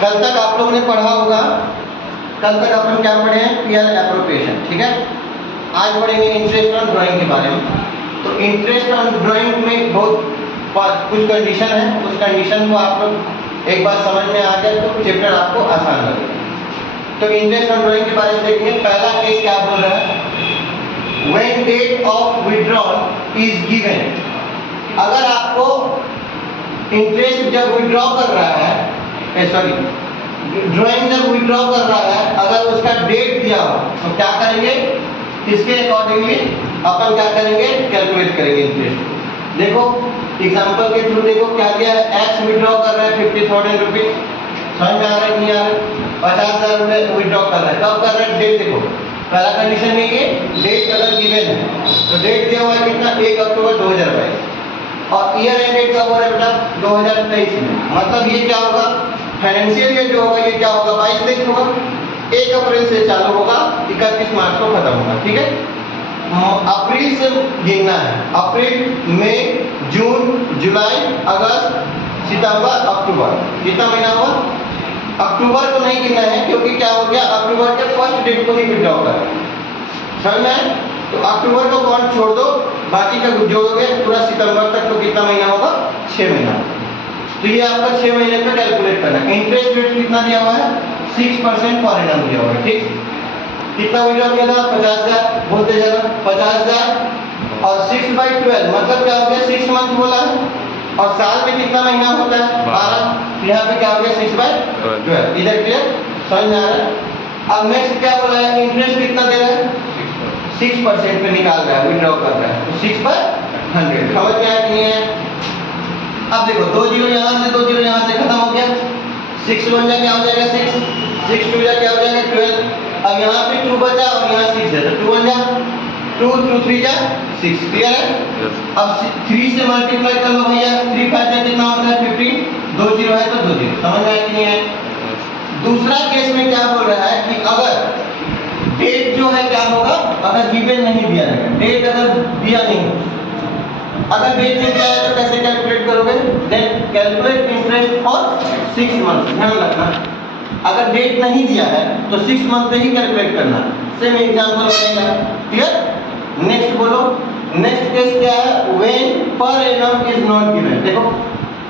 कल तक आप लोगों ने पढ़ा होगा, कल तक अपन क्या पढ़े हैं, पीआर एप्रोप्रिएशन, ठीक है। आज पढ़ेंगे इंटरेस्ट ऑन ड्राइंग के बारे में। तो इंटरेस्ट ऑन ड्राइंग में बहुत कुछ कंडीशन है, उस कंडीशन को आप लोग एक बार समझ में आ जाए तो चैप्टर आपको आसान लगेगा। तो इंटरेस्ट ऑन ड्राइंग के बारे में देखेंगे। पहला केस क्या बोल रहा है, when date of withdrawal is given. अगर आपको इंटरेस्ट जब विड्रॉ कर रहा है, सॉरी ड्राइंग जब विड्रॉ कर रहा है, अगर उसका डेट दिया हो तो क्या करेंगे, इसके अकॉर्डिंगली अपन क्या करेंगे, कैलकुलेट करेंगे इंटरेस्ट। देखो एग्जांपल के थ्रू देखो क्या दिया है, एक्स विड्रॉ कर रहा है 50,000 रुपीज, समझ में आ रहा है नहीं आ रहा है, 50,000 रुपए विड्रॉ कर रहा है, कब कर रहा है, डेट देखो। पहला कंडीशन में ये डेट अगर गिवन है तो डेट दिया हुआ है कितना, 1 अक्टूबर 2022 और ईयर एंड डेट कब हो रहा है बेटा, 2023 में। मतलब ये क्या होगा, फाइनेंशियल ईयर जो होगा ये क्या होगा, 22 होगा। 1 अप्रैल से चालू होगा, 31 मार्च को खत्म होगा, ठीक है। अप्रैल से गिनना है, अप्रैल, मई, जून, जुलाई, अगस्त, सितंबर, अक्टूबर, कितना महीना हुआ। अक्टूबर को नहीं गिनना है क्योंकि क्या हो गया, अक्टूबर के फर्स्ट डेट को ही विड्रॉ कर, समझ में। तो अक्टूबर को कौन छोड़ दो, बाकी का जोड़ोगे पूरा सितंबर तक तो कितना महीना होगा, 6 महीना। तो ये आपका 6 महीने पे कैलकुलेट करना है। इंटरेस्ट रेट कितना दिया हुआ है, 6% पर एनम दिया हुआ है, ठीक। कितना विड्रॉ किया था, 50,000, बोलते जाना 50,000 और 6/12 मतलब क्या हो गया, 6 मंथ बोला है और साल में कितना महीना होता है, 12। यहाँ पे क्या हो गया, 6/12। इधर क्लियर, समझ में आ रहा है। अब नेक्स्ट क्या बोला है, इंटरेस्ट कितना दे रहा है, 6% पे निकाल रहा है, विड्रॉ कर रहा है, तो 6/100। समझ में आया कि नहीं है। अब देखो 2 जीरो यहाँ से 2 जीरो यहाँ से खत्म हो गया, 6 1 जा क्या हो जाएगा 6, 6 2 जा क्या हो जाएगा 12। अब यहाँ पे 2 बचा और यहाँ 6 है, तो 2 1 जा 2, 2 3 जा 6, क्लियर है। अब 3 से मल्टीप्लाई कर लो भैया, 3 5 जा कितना होता है 15, 2 जीरो है तो 2 जीरो, समझ में आया कि नहीं है। दूसरा केस में क्या बोल रहा है कि अगर डेट जो है क्या होगा, अगर गिवन नहीं दिया है, डेट अगर दिया नहीं, अगर डेट दे दिया है तो कैसे कैलकुलेट करोगे, then calculate interest for 6 month. ध्यान रखना, अगर डेट नहीं दिया है तो 6 मंथ पे ही कैलकुलेट करना। सेम एग्जांपल बनेगा, क्लियर। नेक्स्ट बोलो, नेक्स्ट केस क्या है, when per annum is not given. देखो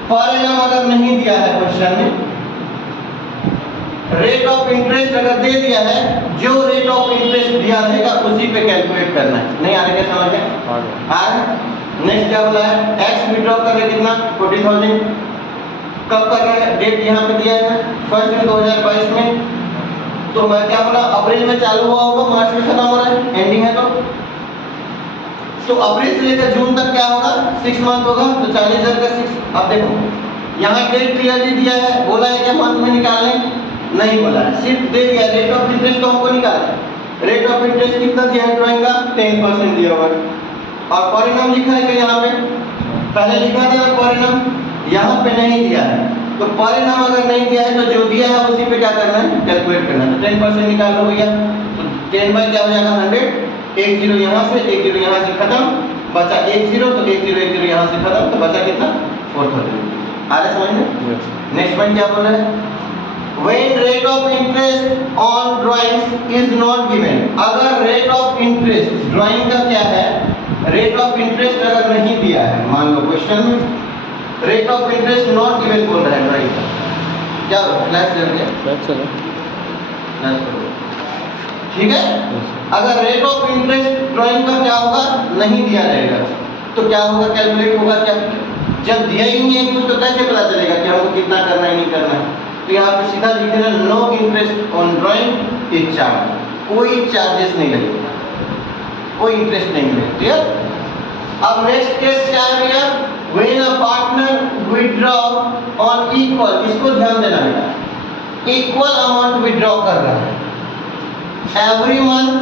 पर एनम अगर नहीं दिया है क्वेश्चन में, रेट ऑफ इंटरेस्ट अगर दे दिया है, जो रेट ऑफ इंटरेस्ट दिया रहेगा उसी पे कैलकुलेट करना है। नहीं आ रहा क्या समझ में आ रहा। नेक्स्ट क्या बोला है, एक्स विड्रॉ कर रहे कितना 40,000, कब कर रहा है, डेट यहाँ पे दिया है 1 जून 2022 में। तो मैं क्या बोला, अप्रैल में चालू हुआ होगा, मार्च में खत्म हो रहा है, एंडिंग है। तो अप्रैल से लेकर जून तक क्या होगा, 6 मंथ होगा, तो 40,000 का 6। अब देखो यहाँ डेट क्लियरली दिया है, बोला है क्या मंथ में निकालने, नहीं बोला है, सिर्फ दे दिया रेट ऑफ इंटरेस्ट तो हमको निकालना है। रेट ऑफ इंटरेस्ट कितना दिया है ड्राइंग का, 10% दिया हुआ है। और परिणाम लिखा है क्या यहाँ पे, पहले लिखा था ना परिणाम, यहाँ पे नहीं दिया है। तो परिणाम अगर नहीं दिया है तो जो दिया है उसी पे क्या करना है, कैलकुलेट करना है। तो 10% निकाल लो भैया, तो 10 बाई क्या हो जाएगा 100, 1 जीरो यहाँ से 1 जीरो यहाँ से खत्म, बचा 1 जीरो, तो 1 जीरो 1 जीरो यहाँ से खत्म, तो बचा कितना 4,000। आ रहा समझ में। नेक्स्ट पॉइंट क्या बोल रहा है, When rate of interest on drawings is not given। अगर rate of interest drawing का क्या है, rate of interest अगर नहीं दिया है, मान लो क्वेश्चन में rate of interest not given बोल रहा है drawing का, क्या फ्लैश चल गया, फ्लैश चलो, ठीक है। अगर rate of interest drawing का क्या होगा, नहीं दिया रहेगा तो क्या होगा, कैलकुलेट होगा क्या, जब दिया ही नहीं है कुछ तो कैसे पता चलेगा कि हमको कितना करना है नहीं करना है। तो यहाँ पे सीधा लिख देना, no interest on drawing is charge, कोई चार्जेस नहीं लगेगा, कोई इंटरेस्ट नहीं मिलेगा, क्लियर। अब नेक्स्ट केस क्या है भैया, when a partner withdraw on equal, इसको ध्यान देना बेटा, इक्वल अमाउंट विथड्रॉ कर रहा है every month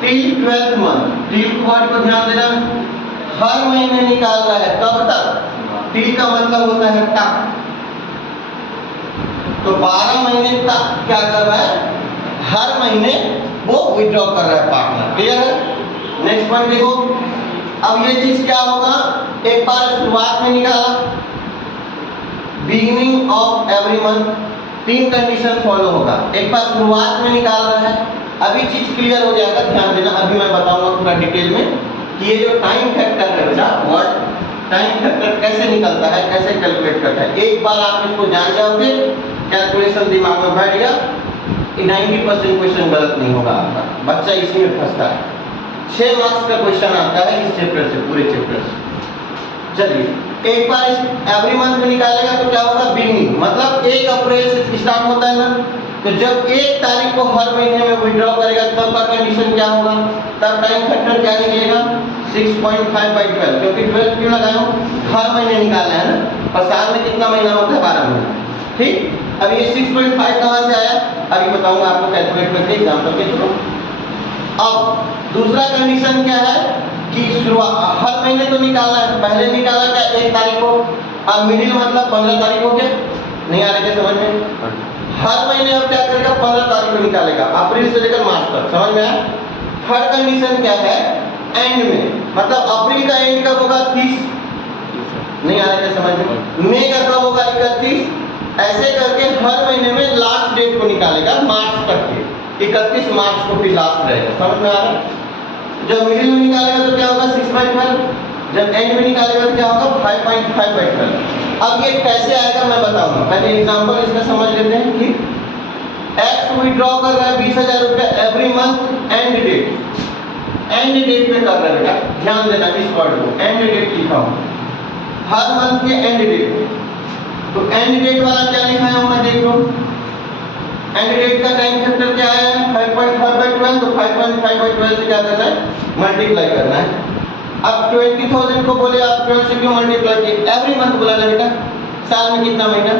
till 12th month. Till word को ध्यान देना, हर महीने निकाल रहा है, कब तक, टिल का मतलब होता है तक, तो 12 महीने तक क्या कर रहा है, हर महीने वो विथड्रॉ कर रहा है पार्टनर, क्लियर है। नेक्स्ट पॉइंट देखो, अब ये चीज क्या होगा, एक बार शुरुआत में निकाला, बिगिनिंग ऑफ एवरी मंथ, तीन कंडीशन फॉलो होगा। एक बार शुरुआत में निकाल रहा है, अभी चीज क्लियर हो जाएगा, ध्यान देना। अभी मैं बताऊंगा पूरा डिटेल में कि ये जो टाइम फैक्टर है बेटा, व्हाट टाइम फैक्टर कैसे निकलता है, कैसे कैलकुलेट करता है। एक बार आप इसको जान जाओगे, कैलकुलेशन दिमाग में बैठ गया, 90% क्वेश्चन गलत नहीं होगा आपका। बच्चा इसी में फंसता है। 6 मार्क्स का क्वेश्चन आता है इस चैप्टर से, पूरे चैप्टर से। चलिए, एक बार इस एवरी मंथ में निकालेगा तो क्या होगा, बिगनिंग मतलब 1 अप्रैल से स्टार्ट होता है ना, तो जब 1 तारीख को हर महीने में विड्रॉ करेगा तब का कंडीशन क्या होगा, तब टाइम फैक्टर क्या निकलेगा, 6.5/12। क्योंकि 12 क्यों लगाया हूँ, हर महीने निकालना है ना, और साल में कितना महीना होता है, 12 महीना। ठीक, अब ये 6.5 कहाँ से आया, अभी बताऊंगा आपको कैलकुलेट करके एग्जाम्पल के थ्रू। अब दूसरा कंडीशन क्या है कि शुरुआत हर महीने तो निकालना है, पहले निकाला क्या 1 तारीख को, अब मिडिल मतलब 15 तारीख को, क्या नहीं आ रहा क्या समझ में, हर महीने अब क्या करेगा, 15 तारीख को निकालेगा, अप्रैल से लेकर मार्च तक। समझ में आया। थर्ड कंडीशन क्या है, एंड में मतलब अप्रैल का एंड कब होगा, 30, नहीं आ रहा क्या समझ में, मई का कब होगा, 31, ऐसे करके हर महीने में लास्ट डेट को निकालेगा, मार्च तक के, 31 मार्च को फिर लास्ट रहेगा। समझ में आ रहा है। जब मिडिल में निकालेगा तो क्या होगा, 6/12, जब एंड में निकालेगा तो क्या होगा, 5.5/12। अब ये कैसे आएगा मैं बताऊंगा, पहले एग्जांपल इसका समझ लेते हैं। ठीक, एक्स विड्रॉ कर रहा है 20,000 रुपये every month, end date, end date पे कर रहा है बेटा, ध्यान देना इस वर्ड को, एंड डेट लिखा हूं, हर मंथ के एंड डेट। तो एंड डेट वाला क्या लिखा है मैं देख लो, एंड डेट का टाइम फैक्टर क्या है, 5.5/12, तो 5.5/12 से क्या करना है, मल्टीप्लाई करना है। अब 20,000 को बोले आप 12 से क्यों मल्टीप्लाई किए, एवरी मंथ बोला ना बेटा, साल में कितना महीना,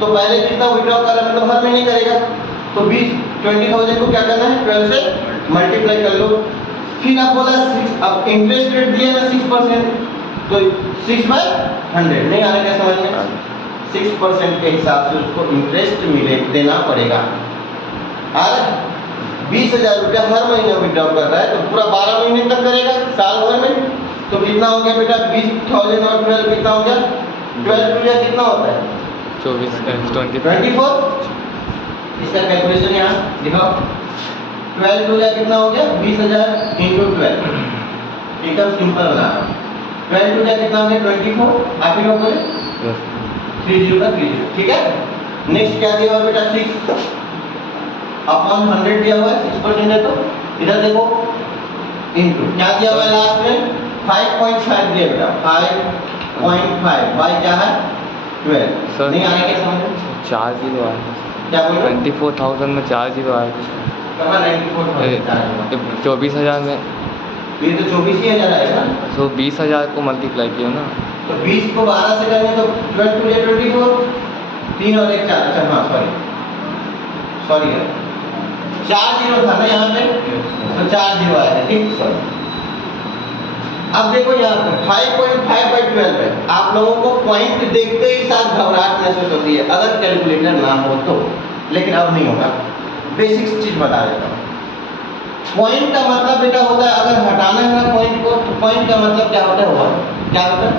तो पहले कितना विड्रॉ कर रहा मतलब हर महीने करेगा, तो 20,000 को क्या करना है, 12 से मल्टीप्लाई कर लो। फिर आप बोला 6, अब इंटरेस्ट रेट दिया ना 6%, तो 6/100, नहीं आ रहा क्या समझ में, 6% के हिसाब से उसको इंटरेस्ट मिले देना पड़ेगा। और 20,000 रुपया हर महीने विड्रॉ कर रहा है, तो पूरा 12 महीने तक करेगा साल भर में, तो कितना हो गया बेटा, 20,000 और 12 कितना हो गया, 12 टू या कितना होता है, 24। इसका कैलकुलेशन यहाँ दिखाओ, 12 टू या कितना हो गया, 20,000 इंटू 12, एकदम सिंपल बना। 12 टू या कितना हो गया, 24, आप ही लोग बोले 30 का 30, ठीक है। नेक्स्ट क्या दिया हुआ बेटा, 6 अपॉन 100 दिया हुआ है, 6% है, तो इधर देखो इनटू क्या दिया हुआ है लास्ट में, 5.5 दिया बेटा, 5.5 बाई क्या है 12। नहीं आने के समझ में, 4 जीरो आए, क्या बोल रहे हो, 24,000 में 4 जीरो आए, कहाँ 94,000, 24,000 में, ये तो 24,000 आएगा, तो 20,000 को मल्टीप्लाई किया ना, तो 20 को 12 से करेंगे तो 12 टू 24, 3 और 1 4, अच्छा हाँ सॉरी है, 4 जीरो था ना यहाँ पे, तो 4 जीरो आएगा, ठीक। अब देखो यहाँ पे 5.5/12 है, आप लोगों को पॉइंट देखते ही साथ घबराहट महसूस होती है अगर कैलकुलेटर ना हो तो, लेकिन अब नहीं होगा, बेसिक्स चीज बता देता हूँ। पॉइंट का मतलब बेटा होता है, अगर हटाना है ना पॉइंट को, तो पॉइंट का मतलब क्या होता है, 1, क्या होता है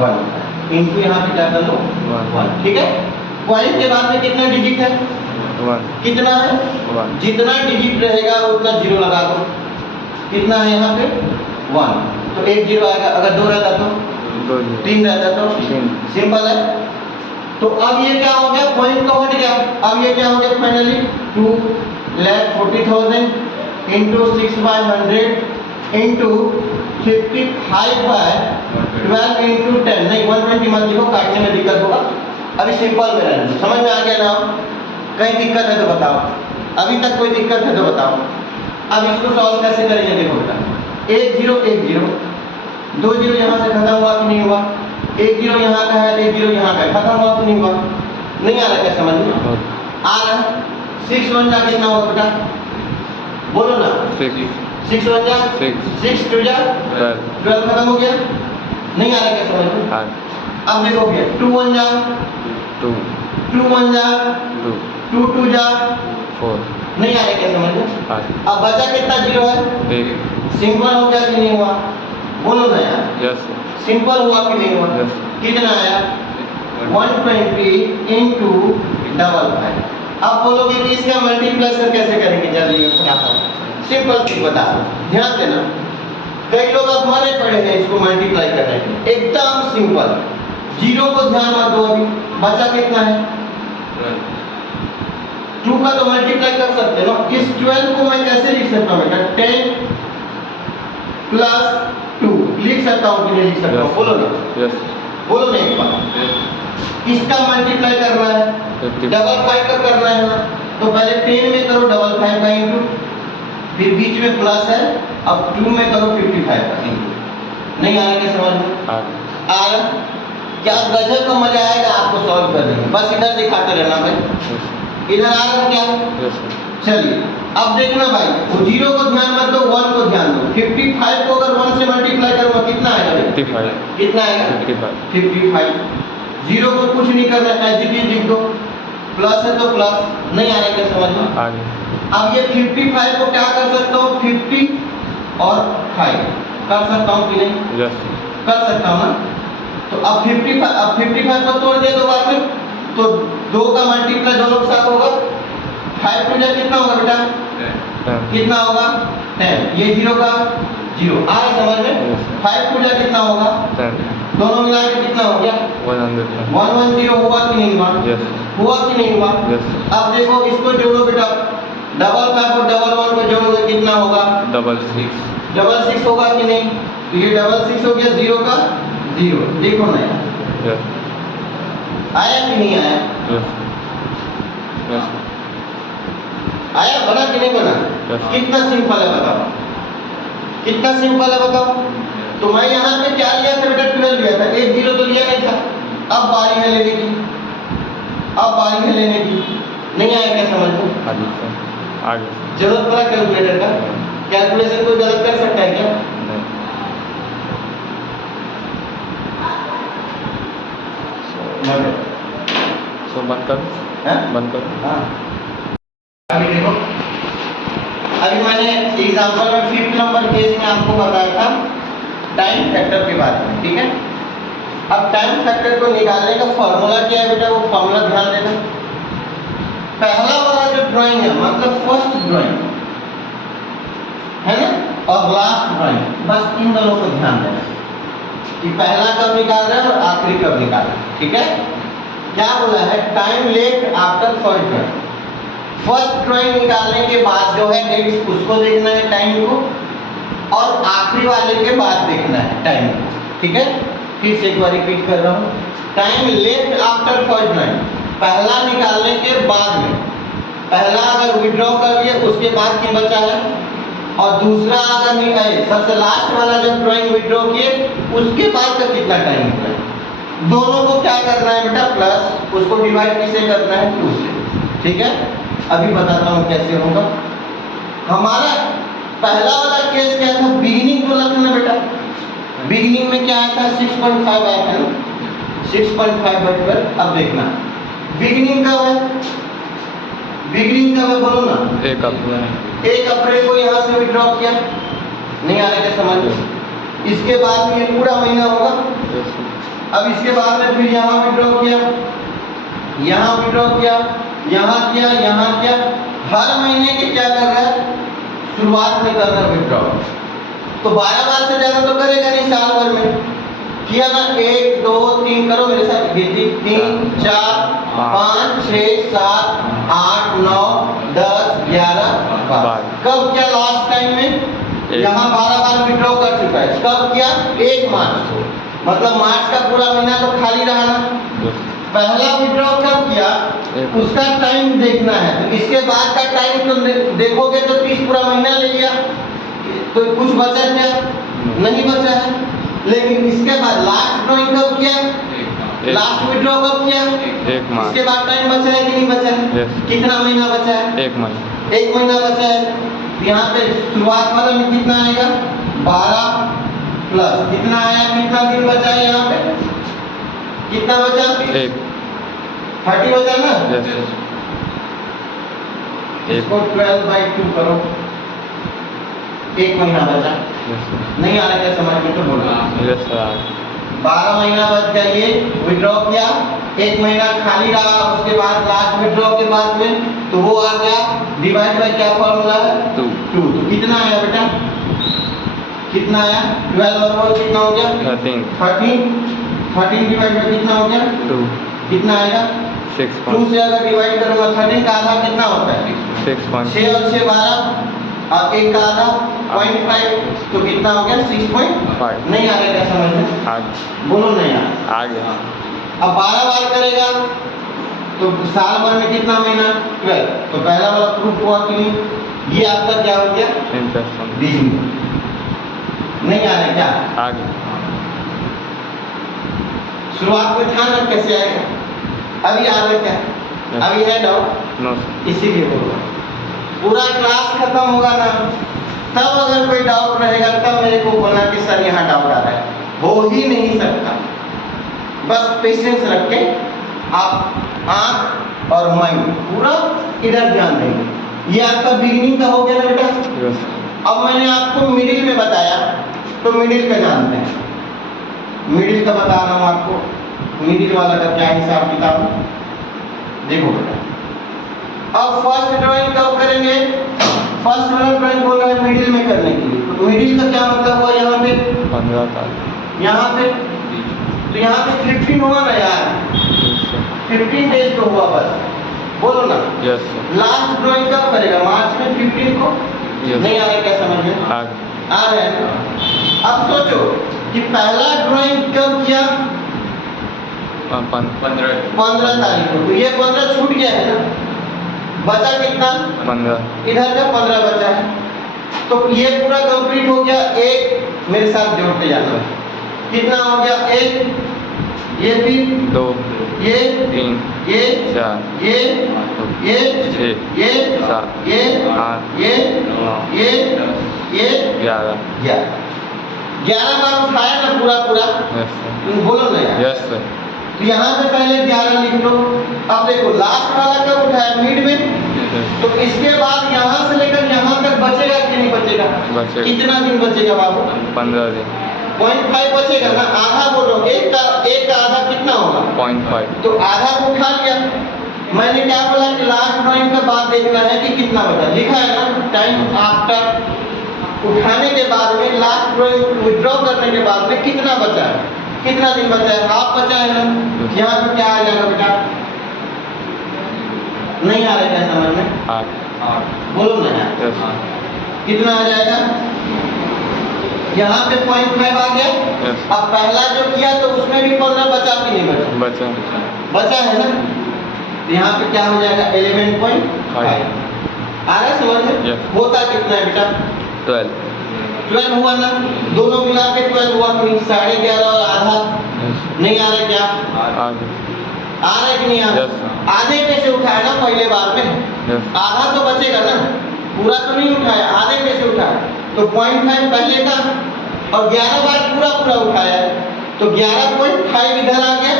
1 इनटू यहाँ पे क्या कर लो 1, ठीक है। पॉइंट के बाद में कितना डिजिट है, 1, कितना है 1, जितना डिजिट रहेगा उतना जीरो लगा दो, कितना है यहाँ पे 1, तो 1 जीरो आएगा, अगर 2 रहता तो 3 रहता तो, सिंपल है। तो अब ये क्या हो गया, पॉइंट तो हट गया, अब ये क्या हो गया फाइनली, 2,40,000 इंटू 6/100 इंटू 55/12 इंटू 10, नहीं 120 मत लिखो, काटने में दिक्कत होगा, अभी सिंपल में रहना, समझ में आ गया ना, कहीं दिक्कत है तो बताओ, अभी तक कोई दिक्कत है तो बताओ। अब इसको सॉल्व कैसे करेंगे, देखो बेटा, 1 0 1 0, 2 जीरो यहाँ से खत्म हुआ कि नहीं हुआ, 1 जीरो यहाँ का है, 1 जीरो यहाँ का है, खत्म हुआ कि नहीं हुआ, नहीं आ रहा क्या समझ में, आ रहा है। 6 1 जा कितना होगा बेटा, बोलो ना, 6 1 जा 6 2 जा 12, खत्म हो गया, नहीं आ रहा क्या समझ में। अब देखोगे 2 1 जा 2, 2 1 जा 2, 2 2 जा 4, नहीं आ रहा क्या समझ में। अब बचा कितना जीरो है, 1, सिंपल हो गया कि नहीं हुआ, बोलो ना यार, यस, सिंपल हुआ कि नहीं हुआ, यस, कितना आया 120 इंटू डबल अब बोलोगे कि इसका मल्टीप्लाई कैसे करेंगे, जल्दी क्या सिंपल चीज बता दो, ध्यान देना। कई लोग अब मरे पड़े हैं इसको मल्टीप्लाई करने के, एकदम सिंपल। जीरो को ध्यान मत दो, अभी बचा कितना है 2 का तो मल्टीप्लाई कर सकते हो। इस 12 को मैं कैसे लिख सकता हूँ बेटा, 10 प्लस 2 लिख सकता हूँ कि नहीं लिख सकता हूँ, बोलो ना, बोलो ना एक बार। इसका मल्टीप्लाई करना है, डबल 5 का करना है ना, तो पहले 10 में करो डबल 5 का इंटू, फिर बीच में प्लस है, अब 2 में करो 55 का इंटू। नहीं आ रहा क्या समझ में? आ रहा? क्या गजब का मजा आएगा आपको सॉल्व करने में, बस इधर दिखाते रहना भाई। इधर आ रहा क्या? चलिए अब देखना भाई, वो 0 को ध्यान मत दो, 1 को ध्यान दो। 55 को अगर 1 से मल्टीप्लाई करूंगा कितना आएगा? 55। कितना आएगा? 55। 0 को कुछ नहीं करना, एज इट इज लिख दो, प्लस है तो प्लस। नहीं आ रहा क्या समझ में? अब ये 55 को क्या कर सकता हूँ, 50 और 5 कर सकता हूँ कि नहीं? कर सकता हूँ ना। तो अब 55 को तोड़ दे दो बाद में, तो 2 का मल्टीप्लाई दोनों के साथ होगा। 5 टू जा कितना होगा बेटा? कितना होगा? 10। ये 0 का 0 आ रहा समझ में? 5 टू जा कितना होगा? 10। दोनों मिला के कितना हो गया? 110 हुआ कि नहीं हुआ? हुआ कि नहीं हुआ? अब देखो इसको जोड़ो बेटा, डबल 5 और डबल 1 को जोड़ोगे कितना होगा? डबल 6 होगा कि नहीं? तो ये डबल 6 हो गया, 0 का 0। देखो ना यार, आया कि नहीं आया? आया, बना कि नहीं बना? कितना सिंपल है बताओ, कितना सिंपल है बताओ। तो मैं यहाँ पे क्या लिया था बेटा? 12 लिया था, 1 0 तो लिया नहीं था। अब बारी है लेने की, अब बारी है लेने की। नहीं आया क्या समझ में? जरूरत पड़ा कैलकुलेटर का? कैलकुलेशन कोई गलत कर सकता है क्या? बंद कर, बंद कर। हाँ अभी देखो, अभी मैंने एग्जांपल में 5th नंबर केस में आपको बताया था टाइम फैक्टर के बारे में, ठीक है। अब टाइम फैक्टर को निकालने का फॉर्मूला क्या है बेटा? वो फॉर्मूला ध्यान देना। पहला वाला जो ड्राइंग है, मतलब फर्स्ट ड्राइंग है ना, और लास्ट ड्राइंग, बस इन दोनों को ध्यान देना कि पहला कब निकाल रहा है और आखिरी कब निकाल रहा है, ठीक है। क्या बोला है? Time left after first drawing. First drawing निकालने के बाद जो है डेट, उसको देखना है टाइम को, और आखिरी वाले के बाद देखना है टाइम को, ठीक है। फिर से एक बार रिपीट कर रहा हूँ, time left after first drawing, पहला निकालने के बाद में, पहला अगर विड्रॉ कर लिया उसके बाद क्या बचा है, और दूसरा अगर निकाले सबसे लास्ट वाला जब ड्राइंग विड्रॉ किए उसके बाद का कितना टाइम हुआ है। दोनों को क्या करना है बेटा? प्लस, उसको डिवाइड किसे करना है? 2 से, ठीक है। अभी बताता हूँ कैसे होगा। हमारा पहला वाला केस क्या था? बिगिनिंग बोला था ना बेटा, बिगिनिंग में क्या आया था? 6.5 आया था ना, 6.5 बाई 12। अब देखना बिगिनिंग कब है, बिगिनिंग कब है बोलो ना? 1 अप्रैल को यहाँ से विड्रॉ किया। नहीं आ रहा क्या समझ में? इसके बाद में ये पूरा महीना होगा। अब इसके बाद में फिर यहाँ विड्रॉ किया, यहाँ विड्रॉ किया, यहाँ किया, यहाँ किया। हर महीने के क्या कर रहा है? शुरुआत में कर रहा है विड्रॉ। तो 12 बार से ज्यादा तो करेगा नहीं साल भर में। किया ना, 1 2 3 करो मेरे साथ, 3 4 5 6 7 8 9 10 11 12। कब किया? लास्ट टाइम में यहाँ 12 बार विड्रॉ कर चुका है। कब किया? 1 मार्च को, मतलब मार्च का पूरा महीना तो खाली रहा ना। पहला विड्रॉ कब किया उसका टाइम देखना है, तो इसके बाद का टाइम तो देखोगे तो 30 पूरा महीना ले लिया, तो कुछ बचा क्या? नहीं बचा है। लेकिन इसके बाद लास्ट ड्राइंग कब किया? लास्ट विड्रॉ कब किया? 1 मार्च। इसके बाद टाइम बचा है कि नहीं बचा है? कितना महीना बचा है? 1 महीना। 1 महीना बचा है। यहाँ पे शुरुआत वाला में कितना आएगा? 12 प्लस कितना आया? कितना दिन बचा है यहाँ पे? कितना बचा? 30 बचा ना? इसको 12 बाई 2 करो, 1 महीना बचा। नहीं आ रहा क्या समझ में? तो बोलो। 12 महीना बच गया, ये विड्रॉ किया, 1 महीना खाली रहा, उसके बाद लास्ट में विड्रॉ के बाद में तो वो आ गया डिवाइड बाय क्या फॉर्मूला है 2 2। तो कितना आया बेटा, कितना आया 12 और 1 कितना हो गया 13 13 डिवाइड बाय कितना हो गया 2 कितना आएगा 6 2 से अगर डिवाइड करूंगा 13 का आधा कितना होता है 6.5 6 और 6 12 और 1 का आधा 0.5 तो कितना हो गया 6.5। नहीं आ रहा क्या समझ में, आगे बोलो नहीं आ आगे अब 12 बार करेगा तो साल भर में कितना महीना 12। तो पहला वाला प्रूफ हुआ कि नहीं, ये आपका क्या हो गया इंटरेस्ट डिग्री। नहीं आ रहा क्या, आगे शुरुआत में था ना कैसे आएगा, अभी आ रहा क्या, अभी है डाउट, नो इसीलिए बोल रहा हूं। पूरा क्लास खत्म होगा ना तब अगर कोई डाउट रहेगा तब मेरे को बोलना कि सर यहाँ डाउट आ रहा है, हो ही नहीं सकता। बस पेशेंस रख के आप आंख और माइंड पूरा इधर ध्यान देंगे। ये आपका बिगिनिंग का हो गया ना बेटा। यस अब मैंने आपको मिडिल में बताया तो मिडिल का जानते हैं, मिडिल का बता रहा हूँ आपको, मिडिल वाला का क्या हिसाब किताब है देखो बेटा। अब फर्स्ट ड्राइंग कब करेंगे, फर्स्ट वाला ड्राइंग बोल रहा है मिडिल में करने के लिए। तो मिडिल का क्या मतलब हुआ यहाँ पे 15 तारीख यहाँ पे, तो यहाँ पे 15 हुआ ना यार, 15 डेज तो हुआ बस, बोलो ना। यस लास्ट ड्राइंग कब करेगा, मार्च में 15 को। Yes. नहीं आ रहा क्या समझ में, आगे आ रहा है ना। अब सोचो कि पहला ड्राइंग कब किया 15 तारीख को, तो ये 15 छूट गया है ना, बचा कितना 15 इधर का 15 बचा है। तो ये पूरा कंप्लीट हो गया। एक मेरे साथ जोड़ते जाना, कितना हो गया 1, ये भी 2 ये 3 ये 4 ये 5 ये 6 ये 7 ये 8 ये 9 ये 11 11 बार उठाया ना पूरा पूरा, यस तुम बोलो ना यार। यस सर तो यहाँ पे पहले 11 लिख लो। अब देखो लास्ट वाला कब उठाया मिड में, तो इसके बाद यहाँ से लेकर यहाँ तक बचेगा कि नहीं बचेगा, बचेगा। कितना दिन बचेगा बाबू 15 दिन 0.5 बचेगा ना, आधा बोलो, एक का आधा कितना होगा 0.5 तो आधा को उठा लिया। मैंने क्या बोला कि लास्ट ड्राइंग का बाद देखना है कि कितना बचा, लिखा है ना टाइम आफ्टर, उठाने के बाद में लास्ट ड्राइंग विड्रॉ करने के बाद में कितना बचा है, कितना दिन बचा है, हाफ बचा है ना। यहाँ पे क्या आ जाएगा बेटा, नहीं आ रहा है क्या समझ में, 8 बोलो ना यार, यस कितना आ जाएगा, यहाँ पे 0.5 आ गया। यस अब पहला जो किया तो उसमें भी 15 बचा कि नहीं बचा, बचा है ना। तो यहाँ पे क्या हो जाएगा 11.5 आ रहा है समझ में। Yes. होता कितना है बेटा 12 हुआ ना, दोनों मिला के 12 हुआ कि नहीं, 11.5 और आधा नहीं आ रहा क्या, आगे आ रहा है कि नहीं आ रहा। Yes. आधे में से उठाया ना पहले बार में, यस आधा तो बचेगा ना, पूरा तो नहीं उठाया, आधे में से उठाया तो 0.5 पहले का और 11 बार पूरा पूरा उठाया है तो 11.5 इधर आ गया।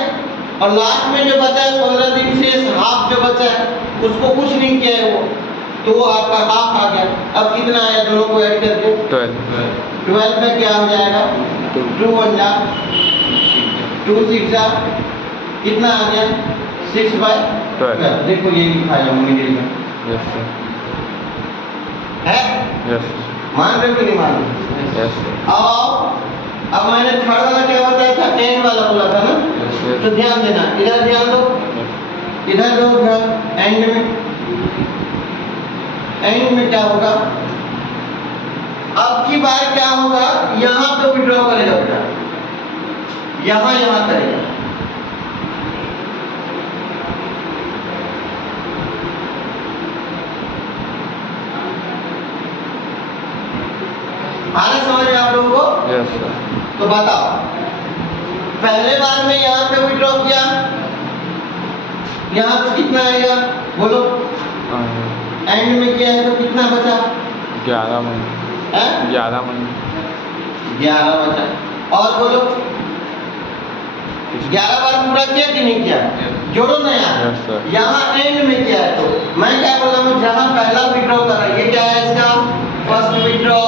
और लास्ट में जो बचा है 15 दिन से हाफ जो बचा है उसको कुछ नहीं किया है वो, तो वो आपका हाफ आ गया। अब कितना आया दोनों को ऐड करके 12 में क्या हो जाएगा 2 1 जा 2 6 जा कितना आ गया 6/12। देखो ये लिखा है मिडिल में यस है, यस मान रहे हो कि नहीं मान रहे। यस अब मैंने थर्ड वाला क्या बताया था, एंड वाला बोला था ना, तो ध्यान देना, इधर ध्यान दो, इधर दो ध्यान। एंड में क्या होगा, अब की बार क्या होगा, यहाँ पे विड्रॉ करेगा बेटा, यहाँ करेगा। आ रहा समझ में आप लोगों को। यस तो बताओ पहले बार में यहाँ पे विड्रॉ किया, यहाँ पे कितना आएगा बोलो, एंड में किया है तो कितना बचा 11 महीने है 11 महीने 11 बचा। और बोलो 11 बार पूरा किया कि नहीं किया, जोड़ो ना यार। Yes, sir. यहाँ एंड में किया है तो मैं क्या बोल रहा हूँ, जहाँ पहला विड्रॉ कर रहा है, ये क्या है इसका फर्स्ट विड्रॉ।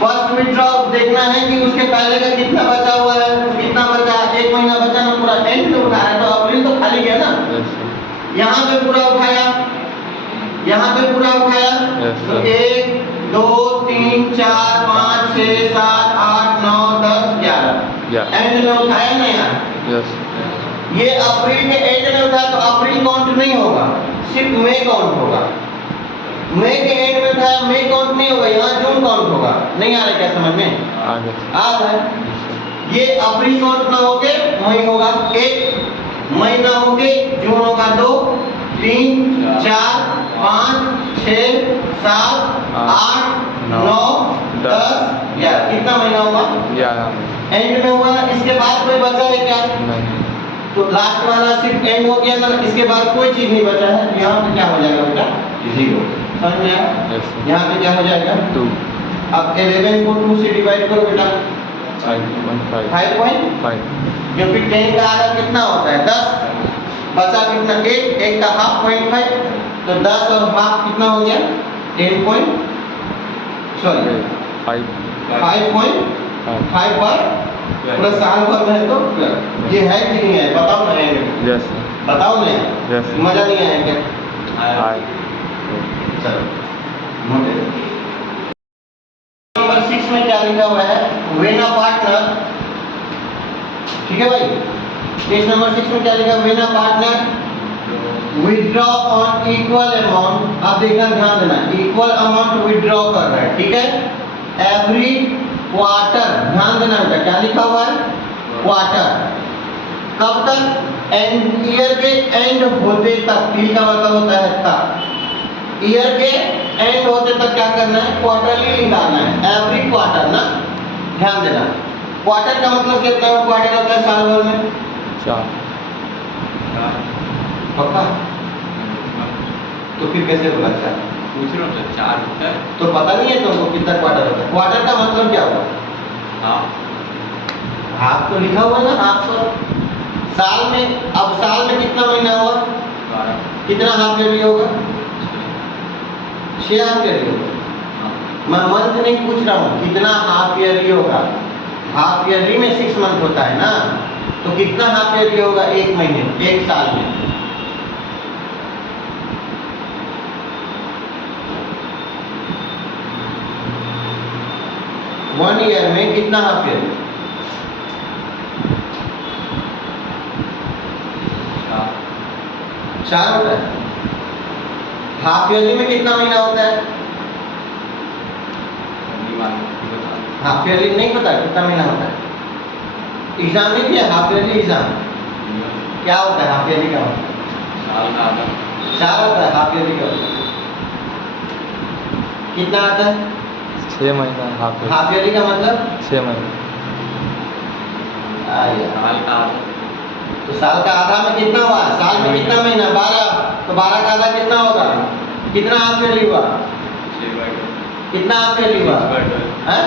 फर्स्ट विड्रॉ देखना है कि उसके पहले का कितना बचा हुआ है, कितना बचा, 1 महीना बचा ना, पूरा एंड में उठाया नहीं गया ना? Yes sir. यहाँ पे पूरा उठाया, यहाँ पे पूरा उठाया, Yes, तो sir. 1 2 3 4 5 6 7 8 9 10 11 Yeah. एंड में उठाया ना यार। यस ये अप्रैल के एंड में उठाया तो अप्रैल काउंट नहीं होगा, सिर्फ मई काउंट होगा। मई के एंड में उठाया, मई काउंट नहीं होगा, यहाँ जून काउंट होगा। नहीं आ रहा है क्या समझ में? आगे आ रहा है। ये अप्रैल काउंट ना होके मई होगा 1, मई ना होके जून होगा 2 3 4 5 6 7 8 9 10 11 कितना महीना होगा? 11 एंड में हुआ ना, इसके बाद कोई बचा है क्या? नहीं। तो लास्ट वाला सिर्फ एंड हो गया ना, इसके बाद कोई चीज नहीं बचा है। तो यहाँ पे क्या हो जाएगा बेटा? 0। समझ में आया? Yes sir. यहाँ पे क्या हो जाएगा? 2 अब 11 को 2 से डिवाइड करो बेटा, 5.5 5.5 क्योंकि 10 का आधा कितना होता है? 10। बचा कितना? 1 का हाफ 0.5, तो 10 और हाफ कितना हो गया? 10 पॉइंट सॉरी 5.5 पर पूरा साल भर में है तो ये है कि नहीं है? बताओ ना। है यस सर। बताओ ना। यस मजा नहीं आया क्या? आए चलो नंबर 6 में क्या लिखा हुआ है? व्हेन अ पार्टनर, ठीक है भाई, पेज नंबर 6 में क्या लिखा? When a partner withdraw on equal amount. अब देखना, ध्यान देना, इक्वल अमाउंट विथड्रॉ कर रहा है, ठीक है, एवरी क्वार्टर। ध्यान देना बेटा, क्या लिखा हुआ है? क्वार्टर। कब तक? एंड ईयर के एंड होते तक। टी का मतलब होता है तक। ईयर के एंड होते तक क्या करना है? क्वार्टरली निकालना है, एवरी क्वार्टर ना। ध्यान देना, क्वार्टर का मतलब कितना क्वार्टर होता है साल भर में? 4 पक्का? तो फिर कैसे बोला 4? पूछ रहा हूँ 4 होता है। तो पता नहीं है तुमको कितना क्वार्टर होता है? क्वार्टर का मतलब क्या हुआ? हाँ हाफ तो लिखा हुआ है ना, हाफ तो साल में। अब साल में कितना महीना हुआ? 12 कितना हाफ ईयरली होगा? 6 हाफ ईयरली होगा। मैं मंथ नहीं पूछ रहा हूँ, कितना हाफ ईयरली होगा? हाफ ईयरली में 6 मंथ होता है ना, तो कितना हाफ ईयरली होगा? 1 महीने, 1 साल में। वन ईयर में कितना हाफ ईयरली? 4 होता है। हाफ ईयरली में कितना महीना होता है? हाफ ईयरली नहीं पता कितना महीना होता है? एग्जाम नहीं दिया हाफ ईयरली एग्जाम? क्या होता है हाफ ईयरली का? साल का आधा 4 होता है हाफ ईयरली का। कितना आता है 6 महीना हाफ हाफ ईयरली का मतलब? 6 महीने साल का आधा तो साल का आधा में कितना हुआ? साल में कितना महीना? 12। तो 12 का आधा कितना होगा? कितना हाफ ईयरली हुआ? 6/12 कितना हाफ ईयरली हुआ? 6/12 हैं?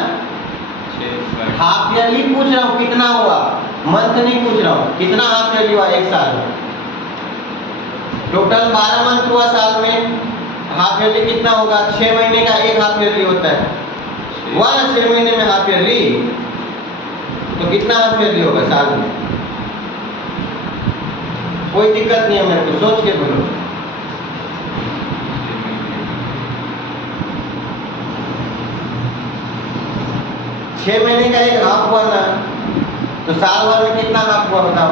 6/12 हाफ ईयरली पूछ रहा हूँ, कितना हुआ? मंथ नहीं पूछ रहा हूँ, कितना हाफ ईयरली हुआ 1 साल में? टोटल 12 मंथ हुआ साल में, हाफ ईयरली कितना होगा? 6 महीने का 1 हाफ ईयरली होता है। हुआ ना 6 महीने में हाफ ईयरली, तो कितना हाफ ईयरली होगा साल में? कोई दिक्कत नहीं है, मेरे को सोच के बोलो। छह महीने का 1 हाफ हुआ ना, तो साल भर में कितना हाफ हुआ बताओ?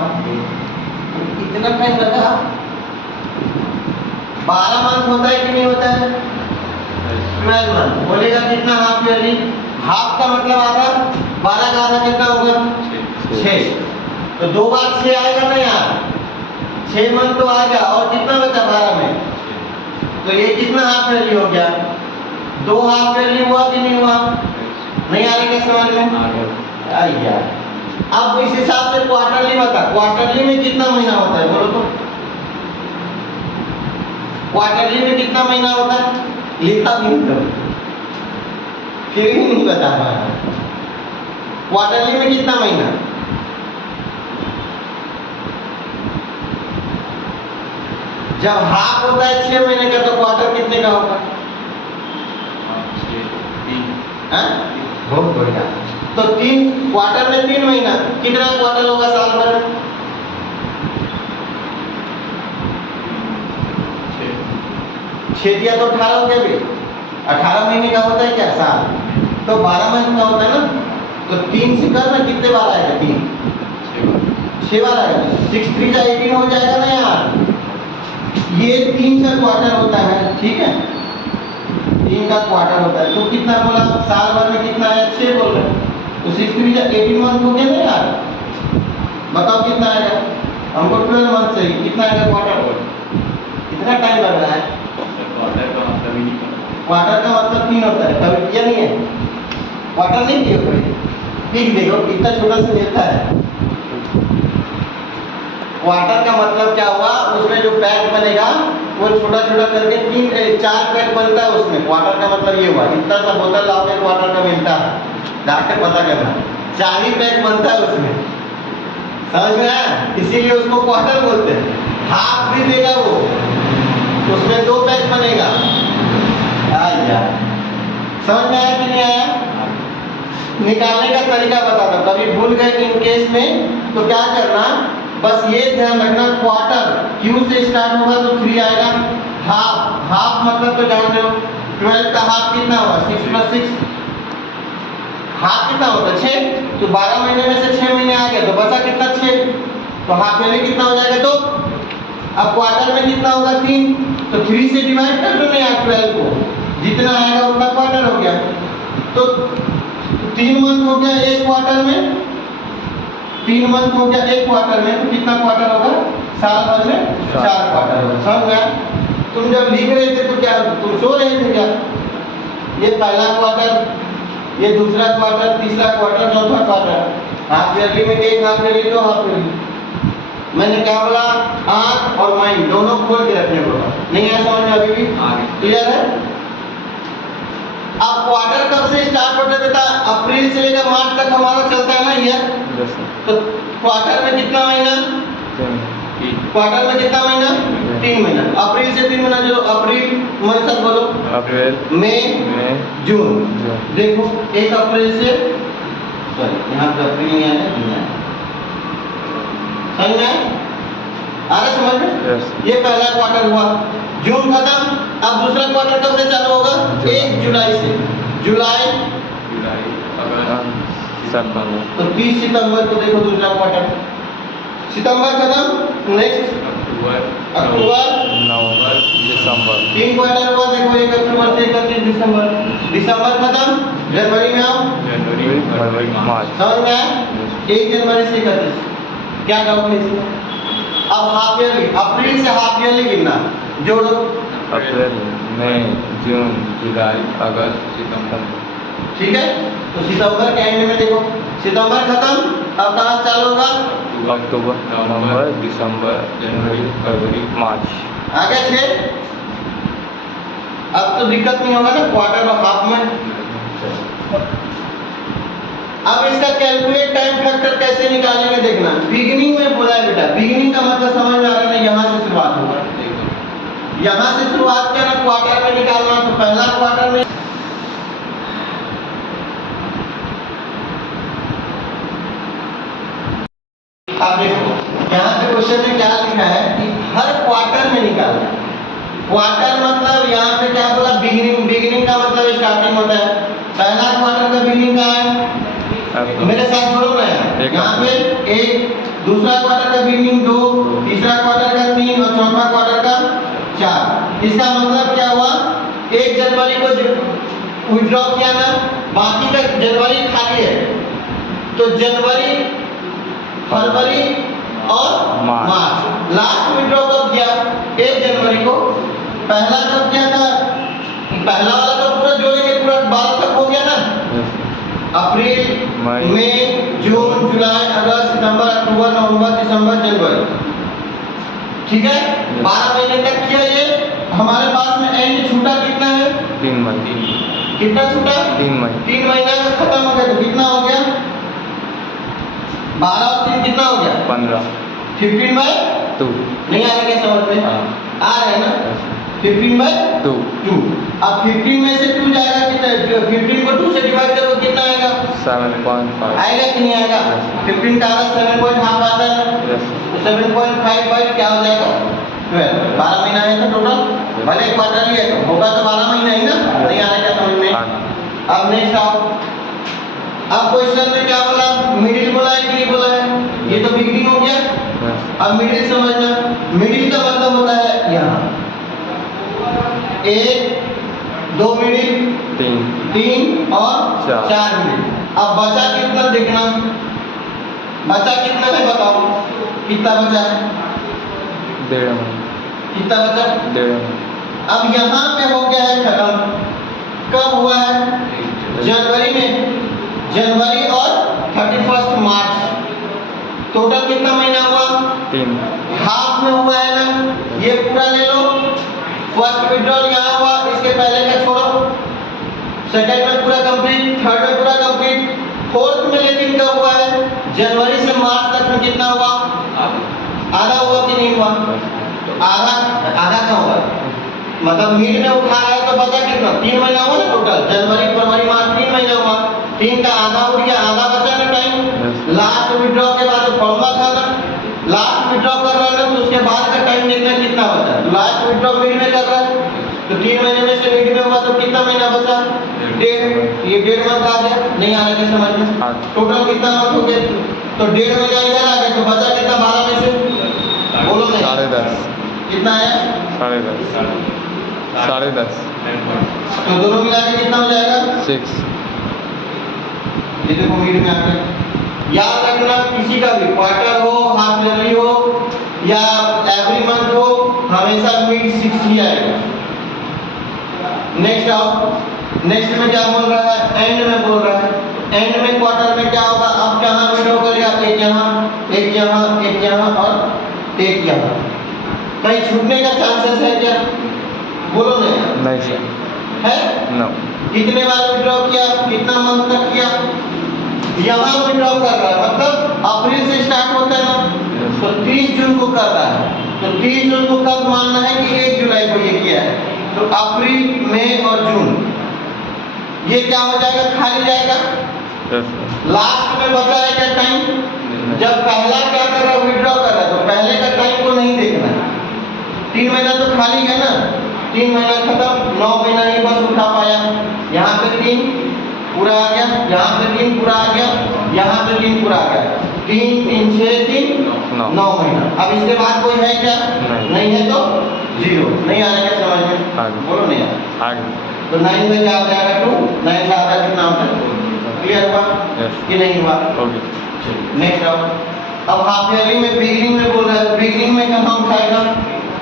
इतना टाइम लगा? 12 मंथ होता है कि नहीं होता है? 12 मंथ बोलेगा कितना हाफ ईयरली? हाफ का मतलब आधा, 12 का आधा कितना होगा? 6। तो 2 बार 6 आएगा ना यार, 6 मंथ तो आ गया, और कितना बचा 12 में? तो ये कितना हाफ ईयरली हो गया? 2 हाफ ईयरली हुआ कि नहीं हुआ? नहीं आ रही क्या समझ में? आई यार, अब इस हिसाब से क्वार्टरली बता, क्वार्टरली में कितना महीना होता है बोलो तो? क्वार्टरली में कितना महीना होता है? लिखा भी नहीं तो फिर भी नहीं बता पा रहा। क्वार्टरली में कितना महीना? जब हाफ होता है 6 महीने का, तो क्वार्टर कितने का होगा? 3 बहुत बढ़िया। तो 3 क्वार्टर में 3 महीना, कितना क्वार्टर होगा साल भर में? 6 दिया तो 18 हो गया भी। 18 महीने का होता है क्या? साल। तो 12 महीने का होता है ना, तो 3 से कर ना, कितने बार आएगा? 3 6 बार आएगा। 6 3 जा 18 हो जाएगा ना यार। ये 3 का क्वार्टर होता है, ठीक है, 3 का क्वार्टर होता है। तो कितना बोला? साल भर में कितना है? 6 बोल रहे हैं। तो 6 3 जा 18 मंथ हो गया ना यार। बताओ कितना आएगा? हमको 12 मंथ चाहिए। कितना आएगा क्वार्टर? कितना टाइम लग रहा है? क्वार्टर का मतलब ही नहीं पता। क्वार्टर का मतलब 3 होता है। कभी किया नहीं है? क्वार्टर नहीं किया कभी? ठीक, देखो कितना छोटा सा मिलता है। क्वार्टर का मतलब क्या हुआ? उसमें जो पैक बनेगा वो छोटा छोटा करके 4 पैक बनता है उसमें। क्वार्टर का मतलब ये हुआ, इतना सा बोतल लाओगे क्वार्टर का मिलता है, जाके पता करना। 4 ही पैक बनता है उसमें, समझ में आया? इसीलिए उसको क्वार्टर बोलते हैं। हाफ भी देगा वो, उसमें 2 पैक बनेगा। आया, समझ में आया कि नहीं आया? निकालने का तरीका बता दो, कभी भूल गए इन केस में तो क्या करना, बस ये ध्यान रखना, क्वार्टर क्यू से स्टार्ट होगा तो 3 आएगा। हाफ, हाफ मतलब तो जान रहे हो, 12 का हाफ कितना होगा? 6 + 6, हाफ कितना होता है? 6। तो 12 महीने में से 6 महीने आ गए तो बचा कितना? 6। तो हाफ में कितना हो जाएगा? 2। अब क्वार्टर में कितना होगा? 3। तो 3 से डिवाइड कर दो ना यार 12 को, जितना आएगा उतना क्वार्टर हो गया। तो 3 मंथ हो गया एक क्वार्टर में, 3 मंथ हो गया एक क्वार्टर में, तो कितना क्वार्टर होगा? साल भर में 4 क्वार्टर होगा। समझ गया? तुम जब लिख रहे थे तो क्या तुम सो रहे थे क्या? ये पहला क्वार्टर, ये दूसरा क्वार्टर, तीसरा क्वार्टर, चौथा क्वार्टर। हाफ ईयरली में 1 हाफ ईयरली, 2 हाफ ईयरली। मैंने क्या बोला? आंख और माइंड दोनों खोल के रखने को। नहीं आया समझ में अभी भी? क्लियर है? अब क्वार्टर कब से स्टार्ट होता है बेटा? अप्रैल से लेकर मार्च तक हमारा चलता है ना ईयर। तो क्वार्टर में कितना महीना? क्वार्टर में कितना महीना? 3 महीना। अप्रैल से 3 महीना, जो अप्रैल मई तक बोलो, अप्रैल मई जून। देखो 1 अप्रैल से, सॉरी यहाँ पे अप्रैल नहीं आया, जून आया। समझ में आ रहा? समझ में? ये पहला क्वार्टर हुआ, जून खत्म। अब दूसरा क्वार्टर कब से चालू होगा? 1 जुलाई से। जुलाई, सितंबर, तो 30 सितंबर को देखो दूसरा क्वार्टर। सितंबर खत्म, नेक्स्ट अक्टूबर, नवंबर, दिसंबर। 3 क्वार्टर हुआ देखो, 1 अक्टूबर से 31 दिसंबर। दिसंबर खत्म, जनवरी में आओ, जनवरी, फरवरी, मार्च। समझ में आया? 1 जनवरी से 31। क्या डाउट है इसमें? अब हाफ ईयरली, अप्रैल से हाफ ईयरली गिनना, जोड़ो। अप्रैल, मई, जून, जुलाई, अगस्त, सितंबर। ठीक है? तो सितंबर के एंड में देखो, सितंबर खत्म, अब कहाँ से चालू होगा? अक्टूबर, नवंबर, दिसंबर, जनवरी, फरवरी, मार्च। आ गया 6। अब तो दिक्कत नहीं होगा ना क्वार्टर और हाफ में। अब इसका कैलकुलेट टाइम फैक्टर कैसे निकालेंगे देखना। बिगिनिंग में बोला है बेटा, बिगिनिंग का मतलब समझ में आ रहा है ना? यहाँ से शुरुआत होगा, यहाँ से शुरुआत किया ना, क्वार्टर में निकालना। तो पहला क्वार्टर में आप देखो यहाँ पे क्वेश्चन में क्या लिखा है कि हर क्वार्टर में निकालना है। क्वार्टर मतलब यहाँ पे क्या बोला? बिगिनिंग। बिगिनिंग का मतलब स्टार्टिंग होता है। पहला क्वार्टर का बिगिनिंग कहाँ है? मेरे साथ जोड़ो ना यार। यहाँ पे 1, दूसरा क्वार्टर का बिगिनिंग 2, तीसरा क्वार्टर का 3 और चौथा क्वार्टर का 4। इसका मतलब क्या हुआ? 1 जनवरी को विड्रॉ किया ना, बाकी का जनवरी खाली है, तो जनवरी, फरवरी और मार्च। लास्ट विड्रॉ कब किया? 1 जनवरी को। पहला कब किया था? पहला वाला तो पूरा जोड़ेंगे, पूरा 12 तक हो गया ना। अप्रैल, मई, जून, जुलाई, अगस्त, सितंबर, अक्टूबर, नवंबर, दिसंबर, जनवरी। ठीक है? 12 महीने तक किया ये। हमारे पास में एंड छूटा कितना है? 3 महीने। कितना छूटा? 3 महीने। 3 महीना का खत्म हो गया तो कितना हो गया? 12 और 3 कितना हो गया? 15। 15/2। नहीं आ रहा क्या समझ में? आ रहा है ना? 15/2। अब 15 में से 2 जाएगा कितना? 15 को 2 से डिवाइड करो कितना आएगा? 7.5 आएगा कि नहीं आएगा? 15 का आधा 7.5 आता है ना? तो 7.5 क्या हो जाएगा? 12 महीना आएगा टोटल। भले क्वार्टरली है तो होगा तो 12 महीना ही ना, नहीं आ रहा क्या समझ में? अब नेक्स्ट आओ, अब क्वेश्चन में क्या बोला, मिडिल बोला है कि नहीं बोला है, ये तो बिगिनिंग हो गया। अब मिडिल समझना, मिडिल का मतलब होता है यहाँ 1 2 मिडिल, 3 और 4 मिडिल। अब बचा कितना देखना, बचा कितना है बताओ, कितना बचा है, 1.5 महीने, कितना बचा, 1.5 महीने। अब यहाँ पे हो गया है खत्म, कब हुआ है, जनवरी में, जनवरी और 31 मार्च, टोटल कितना महीना हुआ, 3। हाफ में हुआ है ना, ये पूरा ले लो, फर्स्ट विड्रॉल यहाँ हुआ, इसके पहले का छोड़ो, सेकंड में पूरा कंप्लीट, थर्ड में पूरा कंप्लीट, फोर्थ में लेकिन कब हुआ है, जनवरी से मार्च तक में कितना हुआ, आधा हुआ कि नहीं हुआ, तो आधा, आधा का हुआ, मतलब मिड में उठा रहा है तो बचा कितना, 3 महीना हुआ ना टोटल, जनवरी फरवरी मार्च 3 महीना हुआ, 3 का आधा उठ गया, आधा बचा ना टाइम। लास्ट विड्रॉ के बाद फॉर्मूला था ना, लास्ट विड्रॉ कर रहा है ना तो उसके बाद का टाइम देखना कितना बचा, लास्ट विड्रॉ मिड में कर रहा है तो 3 महीने में से मिड में हुआ तो कितना महीना बचा, 1.5, ये 1.5 मंथ आ गया, नहीं आ रहा क्या समझ में, टोटल कितना मंथ हो गया, तो 1.5 महीना इधर आ गया, तो बचा कितना 12 में से, बोलो नहीं, 10.5, कितना आया, 10.5, तो दोनों मिला के कितना हो जाएगा, 6। ये देखो मिड में आ गया। याद रखना किसी का भी क्वार्टर हो, हाफ ईयरली हो या एवरी मंथ हो, हमेशा मिड 6 ही आएगा। नेक्स्ट आओ, नेक्स्ट में क्या बोल रहा है, एंड में बोल रहा है, एंड में क्वार्टर में क्या होगा, अब कहाँ विड्रॉ करेगा, एक यहाँ, एक यहाँ, एक यहाँ और एक यहाँ, कहीं छूटने का चांसेस है क्या, बोलो नहीं सर, है, नो। कितने बार विड्रॉ किया, कितना मंथ तक किया, यहाँ विड्रॉ कर रहा है, मतलब अप्रैल से स्टार्ट होता है ना, तो 30 जून को कर रहा है, तो 30 जून को कब मानना है कि 1 जुलाई को ये किया है, तो अप्रैल मई और जून ये क्या हो जाएगा, खाली जाएगा, लास्ट में बचा रहेगा टाइम, जब पहला क्या कर रहा है, विड्रॉ कर रहा है, तो पहले का टाइम को नहीं देखना, 3 महीना तो खाली है ना, 3 महीना खत्म, 9 महीना ही बस उठा पाया, यहाँ पे 3 पूरा आ गया, यहाँ पे 3 पूरा आ गया, यहाँ पे 3 पूरा आ गया, 3 3 6 3 9 महीना। अब इसके बाद कोई है क्या, नहीं है तो 0, नहीं आ रहा क्या समझ में, बोलो नहीं आ रहा, तो 9 में क्या हो जाएगा 2, 9 का आधा कितना होता है, क्लियर हुआ कि नहीं हुआ, नेक्स्ट आओ, अब हाफ ईयरली में बिगिनिंग में बोल रहा है, बिगिनिंग में कहाँ उठाएगा,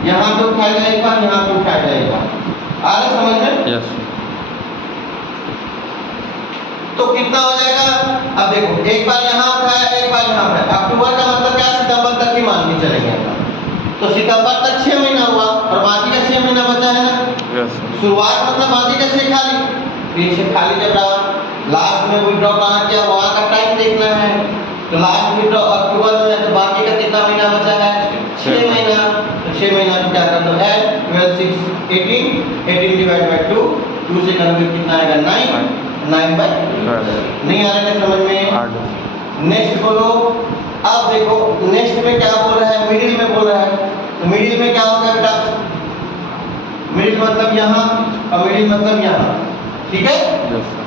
यहाँ पे उठाएगा एक बार, यहाँ पे उठाएगा एक बार, आ रहा समझ में, यस। तो कितना हो जाएगा, अब देखो एक बार यहाँ उठाया, एक बार यहाँ उठाया, अक्टूबर का मतलब क्या, सितंबर तक ही मान के चलेंगे, तो सितंबर तक 6 महीना हुआ और बाकी का 6 महीना बचा है ना, शुरुआत मतलब बाकी का 6 खाली, फिर 6 खाली जब रहा, लास्ट में विड्रॉ कहाँ किया, वहाँ का टाइम देखना है, तो लास्ट विड्रॉ अक्टूबर में है, तो बाकी का कितना महीना बचा है, 6 महीना, तो 6 महीना तो क्या कर दो, ऐड 12 6 18, 18 डिवाइड बाय 2, 2 से करोगे कितना आएगा 9, 9 बाय, नहीं आ रहा है समझ में, नेक्स्ट बोलो, अब देखो नेक्स्ट में क्या बोल रहा है, मिडिल में बोल रहा है, तो मिडिल में क्या होगा बेटा, मिडिल मतलब यहाँ और मिडिल मतलब यहाँ, ठीक है,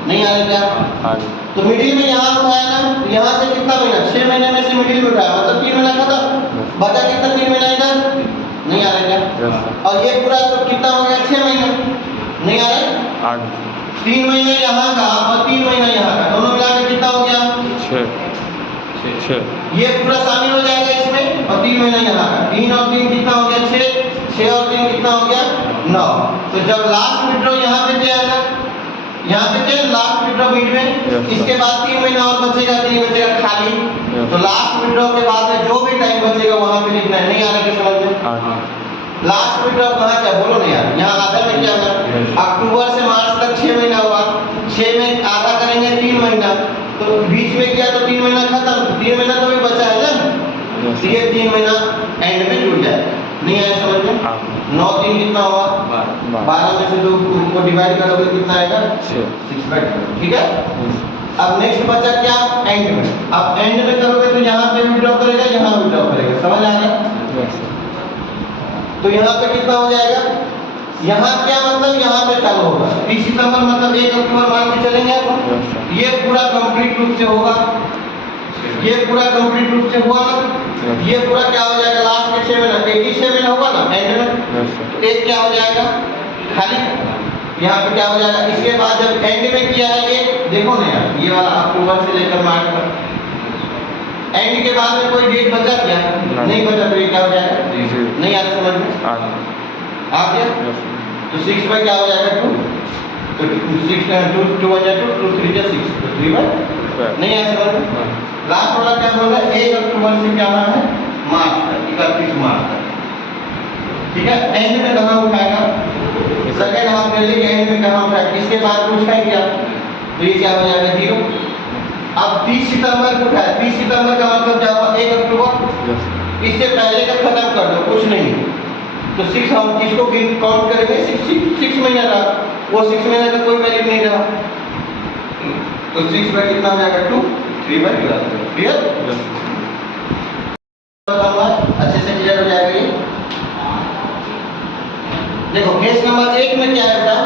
नहीं आ रहा क्या, तो मिडिल में यहाँ उठाया ना, तो यहाँ से कितना महीना, 6 महीने में से मिडिल में उठाया, मतलब 3 महीना खत्म, बचा कितना 3 महीना इधर, नहीं आ रहा क्या, और ये पूरा तो कितना हो गया 6 महीना, नहीं आ रहा, 3 महीने यहाँ का और 3 महीना यहाँ का, दोनों मिलाकर कितना हो गया 6, ये पूरा शामिल हो जाएगा इसमें, और 3 महीना यहाँ का, 3 और 3 कितना हो गया 6, 6 और 3 कितना हो गया 9, तो जब लास्ट विड्रॉ यहाँ पे किया है ना, यहाँ पे क्या लास्ट विड्रॉ मिड में, इसके बाद 3 महीना और बचेगा, 3 बचेगा खाली, तो लास्ट विड्रॉ के बाद में जो भी टाइम बचेगा वहाँ पे लिखना है, नहीं आ रहा क्या समझ में, लास्ट विड्रॉ कहाँ क्या, बोलो नहीं यार, यहाँ आधा में क्या होगा, अक्टूबर से मार्च तक 6 महीना हुआ, 6 में आधा करेंगे 3 महीना, तो बीच में किया तो 3 महीना खत्म, 3 महीना तो भी बचा है ना, तो ये 3 महीना एंड में जुड़ जाए, नहीं आया समझ में, 9 3 कितना हुआ 12 में से 2 को डिवाइड करोगे कितना आएगा 6, ठीक है। अब नेक्स्ट बचा क्या, एंड में, अब एंड में करोगे तो यहाँ पे विड्रॉ करेगा, यहाँ विड्रॉ करेगा, समझ आ गया, तो यहाँ पे कितना हो जाएगा यहाँ क्या मतलब यहाँ पे चालू होगा 30 सितंबर मतलब 1 अक्टूबर मान के चलेंगे अपन। Yes, sir. ये पूरा कंप्लीट रूप से होगा, ये पूरा कंप्लीट रूप से हुआ ना। Yes. ये पूरा क्या हो जाएगा लास्ट के 6 महीना 86 महीना होगा ना एंड में। Yes, sir. तो एक क्या हो जाएगा खाली, यहाँ पे क्या हो जाएगा। इसके बाद जब एंड में किया है ये देखो ना यार, ये वाला अक्टूबर से लेकर मार्च तक एंड के बाद में कोई डेट बचा क्या? नहीं बचा, तो ये क्या हो जाएगा? Easy. नहीं आ रहा समझ में? आठ। आ गया? Yes, sir. तो 6 बाय क्या हो जाएगा 2, तो 6 2 2 1 2 2 3 जा 6 तो 3 बाय Right. नहीं आ समझ में? हाँ. लास्ट वाला क्या बोल रहा है 1 अक्टूबर से क्या नाम है मार्च तक 31 मार्च तक। ठीक है, एंड में कहाँ उठाएगा? सेकंड हाफ में लेके एंड में कहाँ उठाएगा? इसके बाद पूछना है क्या? तो ये क्या हो जाएगा 0। अब 30 सितंबर को उठाया, 30 सितंबर का मतलब क्या हुआ 1 अक्टूबर। Yes, sir. इससे पहले का खत्म कर दो, कुछ नहीं। तो 6 हम किसको काउंट करेंगे? 6 महीना रहा, वो 6 महीने का कोई वैल्यू नहीं रहा। तो 6 बाय कितना हो जाएगा 2 3 बाय 12। क्लियर? Yes, अच्छे से क्लियर हो जाएगा ये। देखो केस नंबर 1 में क्या है बेटा,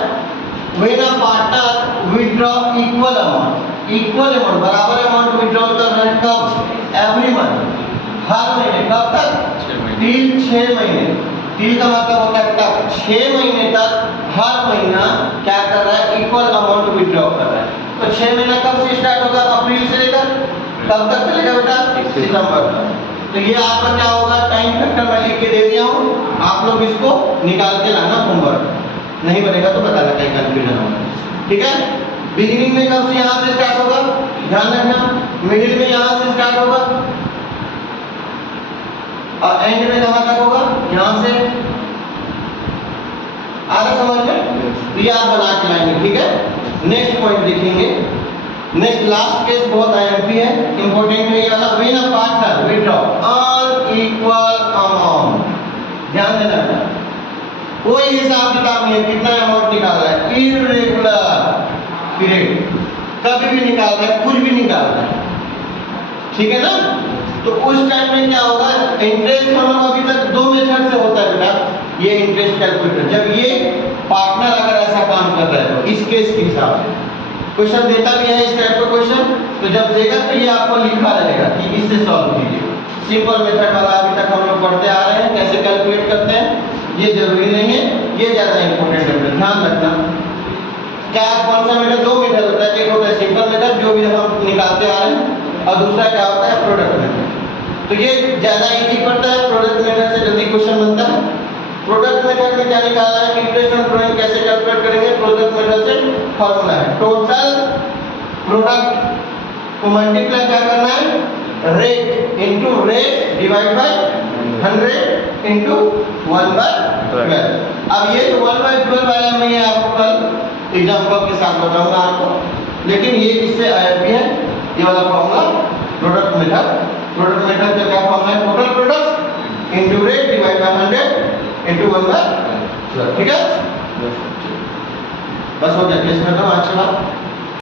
when a partner withdraw equal amount बराबर अमाउंट विथड्रॉ कर रहे हैं कब? एवरी मंथ, हर महीने। कब तक? 6 महीने। टिल 6 महीने। टिल का मतलब होता है तक 6 महीने तक हर महीना क्या कर रहा है? इक्वल अमाउंट विथड्रॉ कर रहा है। तो 6 महीना कब से स्टार्ट होगा? अप्रैल से लेकर कब तक चलेगा बेटा? सितंबर तक। तो ये आपका क्या होगा? टाइम फैक्टर मैं लिख के दे दिया हूँ, आप लोग इसको निकाल के लाना होमवर्क। नहीं बनेगा तो बताना कहीं कंफ्यूजन होगा। ठीक है, बिगिनिंग में कब से यहाँ से स्टार्ट होगा ध्यान रखना, मिडिल में यहाँ से स्टार्ट होगा और एंड में कहाँ तक होगा? यहाँ से। आ रहा समझ में? तो ये आप बना के लाएंगे। ठीक है, नेक्स्ट पॉइंट देखेंगे। नेक्स्ट लास्ट केस बहुत आईएमपी है, इंपॉर्टेंट है ये वाला। When a partner withdraw unequal amount, ध्यान देना है, कोई हिसाब किताब नहीं है कितना अमाउंट निकाल रहा है, इरेगुलर पीरियड, कभी भी निकाल रहा है, कुछ भी निकाल रहा है। ठीक है ना? तो उस टाइम में क्या होगा? इंटरेस्ट हम लोग अभी तक 2 मेथड से होता है बेटा ये इंटरेस्ट कैलकुलेटर। जब ये पार्टनर अगर ऐसा काम कर रहा है तो इस केस के हिसाब से क्वेश्चन देता भी है इस टाइप का क्वेश्चन, तो जब देगा तो ये आपको लिखा रहेगा कि इससे सॉल्व कीजिए। सिंपल मेथड वाला अभी तक हम लोग पढ़ते आ रहे हैं, कैसे कैलकुलेट करते हैं ये जरूरी नहीं है, ये ज्यादा इंपॉर्टेंट है, ध्यान रखना। क्या कौन सा मेथड? 2 मेथड होता है, एक होता है सिंपल मेथड जो भी हम निकालते आ रहे हैं, और दूसरा क्या होता है? Product method. तो ये ज्यादा इजी पड़ता है, प्रोडक्ट मेथड से जल्दी क्वेश्चन बनता है। प्रोडक्ट मेथड में क्या निकालना है? इंटरेस्ट ऑन ड्राइंग कैसे कैलकुलेट करेंगे? प्रोडक्ट मेथड से फॉर्मूला है टोटल प्रोडक्ट को मल्टीप्लाई क्या करना है? Rate into rate divide by 100 into 1/12। अब ये 1/12 वाला मैं ये आपको कल एग्जांपल के साथ बताऊंगा आपको, लेकिन ये इससे आईएमपी है ये वाला formula product method. Product method का क्या फॉर्मूला है? Total product into rate divide by 100 into 1/12। ठीक है, Yes, sir. बस हो गया। क्लियर करता हूँ आज के बाद।